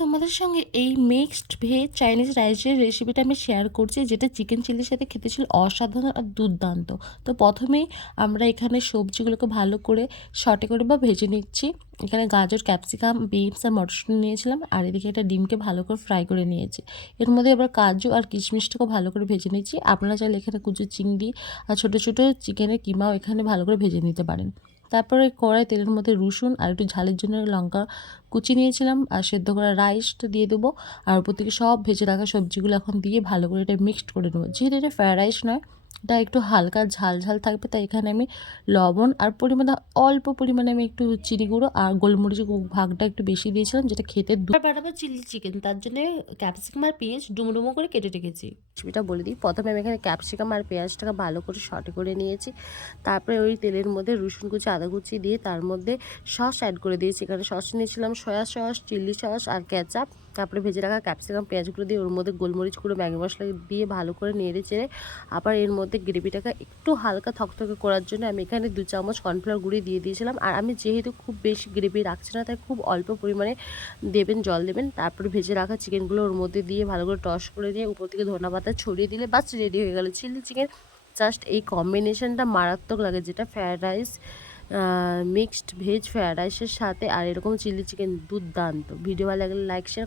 তোমাদের সঙ্গে এই মিক্সড ভেজ চাইনিজ রাইসের রেসিপিটা আমি শেয়ার করছি, যেটা চিকেন চিলির সাথে খেতে ছিল অসাধারণ আর দুর্দান্ত। তো প্রথমেই আমরা এখানে সবজিগুলোকে ভালো করে শর্টে করে বা ভেজে নিচ্ছি। এখানে গাজর ক্যাপসিকাম বিনস আর মটরশুঁটি নিয়েছিলাম, আর এদিকে একটা ডিমকে ভালো করে ফ্রাই করে নিয়েছি। এর মধ্যে আবার কাজু আর কিশমিশটাকে ভালো করে ভেজে নিচ্ছি। আপনারা চাইলে এখানে কুচু চিংড়ি আর ছোটো ছোটো চিকেনের কিমাও এখানে ভালো করে ভেজে নিতে পারেন। তারপরে কড়াই তেলের মধ্যে রসুন আর একটু ঝালের জন্য লঙ্কা কুচি নিয়েছিলাম আর সেদ্ধ করা রাইসটা দিয়ে দেবো। আর ওপর থেকে সব ভেজে রাখা সবজিগুলো এখন দিয়ে ভালো করে এটা মিক্সড করে নেব। যেহেতু এটা ফ্রায়েড রাইস নয় এটা একটু হালকা ঝাল ঝাল থাকবে তাই এখানে আমি লবণ আর পরিমাণে অল্প পরিমাণে আমি একটু চিনি গুঁড়ো আর গোলমরিচ ভাগটা একটু বেশি দিয়েছিলাম যেটা খেতে বানাবো চিলি চিকেন তার জন্য ক্যাপসিকাম আর পেঁয়াজ ডুমো ডুমো করে কেটে রেখেছি। সেটা বলে দিই প্রথমে আমি এখানে ক্যাপসিকাম আর পেঁয়াজটাকে ভালো করে শর্টে করে নিয়েছি তারপরে ওই তেলের মধ্যে রসুন কুচি আদা কুচি দিয়ে তার মধ্যে সস অ্যাড করে দিয়েছি এখানে সস নিয়েছিলাম সয়া সস চিলি সস আর কেচাপ তারপরে ভেজে রাখা ক্যাপসিকাম পেঁয়াজগুলো দিয়ে ওর মধ্যে গোলমরিচ গুঁড়ো ম্যাগি মশলা দিয়ে ভালো করে নেড়ে চেড়ে আবার এর মধ্যে গ্রেভিটাকে একটু হালকা থকথকে করার জন্য আমি এখানে দু চামচ কর্নফ্লাওয়ার গুঁড়ি দিয়ে দিয়েছিলাম। আর আমি যেহেতু খুব বেশি গ্রেভি রাখছি না, তাই খুব অল্প পরিমাণে দেবেন, জল দেবেন। তারপরে ভেজে রাখা চিকেনগুলো ওর মধ্যে দিয়ে ভালো করে টস করে দিয়ে উপর থেকে ধনা পাতা ছড়িয়ে দিলে বাস রেডি হয়ে গেল। চিলি চিকেন জাস্ট এই কম্বিনেশনটা মারাত্মক লাগে, যেটা fried rice mixed veg fried রাইসের সাথে আর এরকম চিলি চিকেন দুর্দান্ত। ভিডিও ভালো লাগলে লাইক শেয়ার